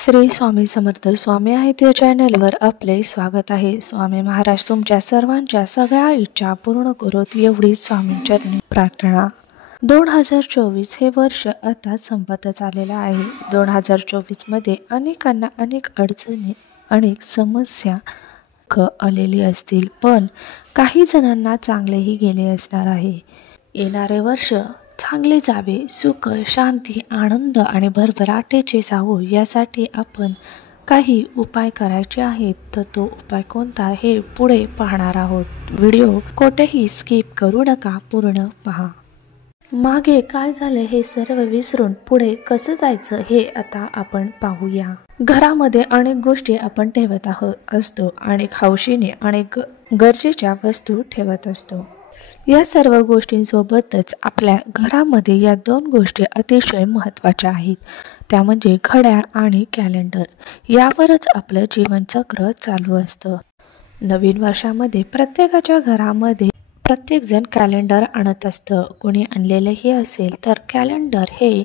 श्री स्वामी समर्थ स्वामी आहेत या चॅनलवर आपले स्वागत आहे। स्वामी महाराज तुमच्या सर्वांच्या सगळ्या इच्छा पूर्ण करोत एवढी स्वामींचरणी प्रार्थना। 2024 हे वर्ष आता संपतच आलेलं आहे। 2024 मध्ये अनेकांना अनेक अडचणी अनेक समस्या आलेली असतील, पण काही जणांना चांगलेही गेले असणार आहे। येणारे वर्ष चांगले जावे, सुख शांती आनंद आणि भरभराटीचे जावो यासाठी आपण काही उपाय करायचे आहेत। तर तो उपाय कोणता हे पुढे पाहणार आहोत। व्हिडिओ कोठेही स्किप करू नका, पूर्ण पहा। मागे काय झाले हे सर्व विसरून पुढे कसं जायचं हे आता आपण पाहूया। घरामध्ये अनेक गोष्टी आपण ठेवत असतो, अनेक हौशीने अनेक गरजेच्या वस्तू ठेवत असतो। या सर्व गोष्टींसोबतच आपल्या घरामध्ये या दोन गोष्टी अतिशय महत्त्वाच्या आहेत, त्या म्हणजे घड्याळ आणि कॅलेंडर। यावरच आपलं जीवनचक्र चालू असतं। नवीन वर्षामध्ये प्रत्येकाच्या घरामध्ये प्रत्येक जण कॅलेंडर आणत असतं। कोणी आणलेलंही असेल तर कॅलेंडर हे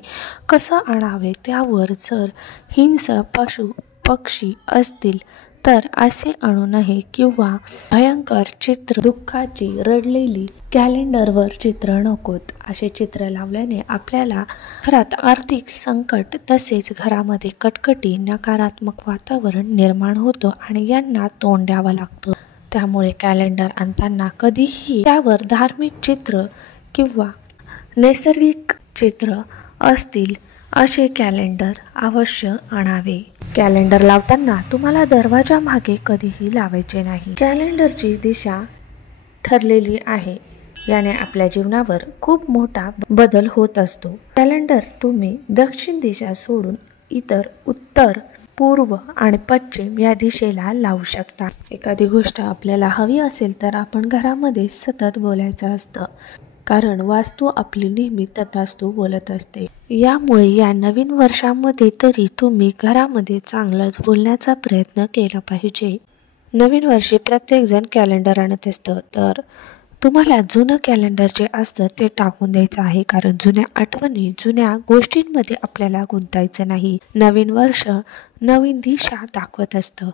कसं आणावे, त्यावर जर हिंस्र पशु पक्षी असतील तर असे आणू नये, किंवा भयंकर चित्र दुःखाची रडलेली कॅलेंडरवर चित्र नकोत। असे चित्र लावल्याने आपल्याला घरात आर्थिक संकट तसेच घरामध्ये कटकटी नकारात्मक वातावरण निर्माण होतं आणि यांना तोंड द्यावं लागतं। त्यामुळे कॅलेंडर आणताना कधीही त्यावर धार्मिक चित्र किंवा नैसर्गिक चित्र असतील असे कॅलेंडर अवश्य आणावे। कॅलेंडर लावताना तुम्हाला दरवाजा मागे कधीही लावायचे नाही। कॅलेंडरची दिशा ठरलेली आहे, याने आपल्या जीवनावर खूप मोठा बदल होत असतो। कॅलेंडर तुम्ही दक्षिण दिशा सोडून इतर उत्तर पूर्व आणि पश्चिम या दिशेला लावू शकता। एखादी गोष्ट आपल्याला हवी असेल तर आपण घरामध्ये सतत बोलायचं असतं, कारण वास्तू आपली नेहमी तथास्तु बोलत असते। यामुळे या नवीन वर्षामध्ये तरी तुम्ही घरामध्ये चांगलंच बोलण्याचा प्रयत्न केला पाहिजे। नवीन वर्षी प्रत्येक जण कॅलेंडर आणत असतं, तर तुम्हाला जुनं कॅलेंडर जे असतं ते टाकून द्यायचं आहे, कारण जुन्या आठवणी जुन्या गोष्टींमध्ये आपल्याला गुंतायचं नाही। नवीन वर्ष नवीन दिशा दाखवत असतं।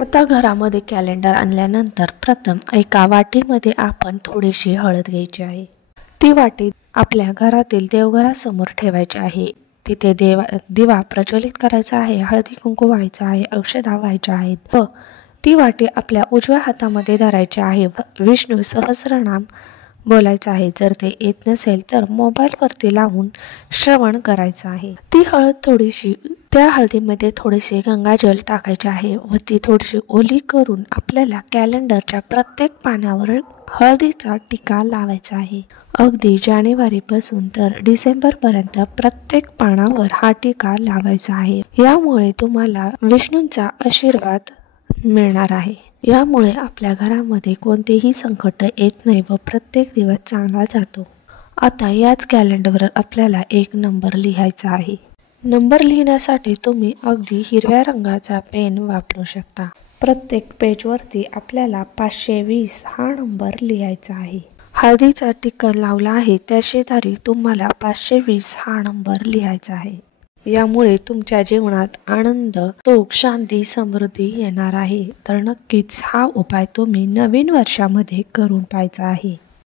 आता घरामध्ये कॅलेंडर आणल्यानंतर प्रथम एका वाटीमध्ये आपण थोडीशी हळद घ्यायची आहे। ती वाटी आपल्या घरातील देवघरासमोर ठेवायची आहे। तिथे दिवा प्रज्वलित करायचा आहे, हळदी कुंकू व्हायचं आहे, अक्षता व्हायच्या आहेत व ती वाटी आपल्या उजव्या हातामध्ये धरायची आहे। विष्णू सहस्रनाम बोलायचं आहे। जर ते येत नसेल तर मोबाईलवरती लावून श्रवण करायचं आहे। ती हळद थोडीशी त्या हळदीमध्ये थोडेसे गंगाजल टाकायचे आहे व ती थोडीशी ओली करून आपल्याला कॅलेंडरच्या प्रत्येक पानावर हळदीचा टिका लावायचा आहे। अगदी जानेवारीपासून तर डिसेंबरपर्यंत प्रत्येक पानावर हा टिका लावायचा आहे। यामुळे तुम्हाला विष्णूंचा आशीर्वाद मिळणार आहे। यामुळे आपल्या घरामध्ये कोणतेही संकट येत नाही व प्रत्येक दिवस चांगला जातो। आता याच कॅलेंडरवर आपल्याला एक नंबर लिहायचा आहे। नंबर लिहिण्यासाठी तुम्ही अगदी हिरव्या रंगाचा पेन वापरू शकता। प्रत्येक पेजवरती आपल्याला 520 हा नंबर लिहायचा आहे। हळदीचा टिक्का लावला आहे त्या शेजारी तुम्हाला 520 हा नंबर लिहायचा आहे। यामुळे तुमच्या जीवनात आनंद सुख शांती समृद्धी येणार आहे। तर नक्कीच हा उपाय तुम्ही नवीन वर्षामध्ये करून पाहायचा आहे।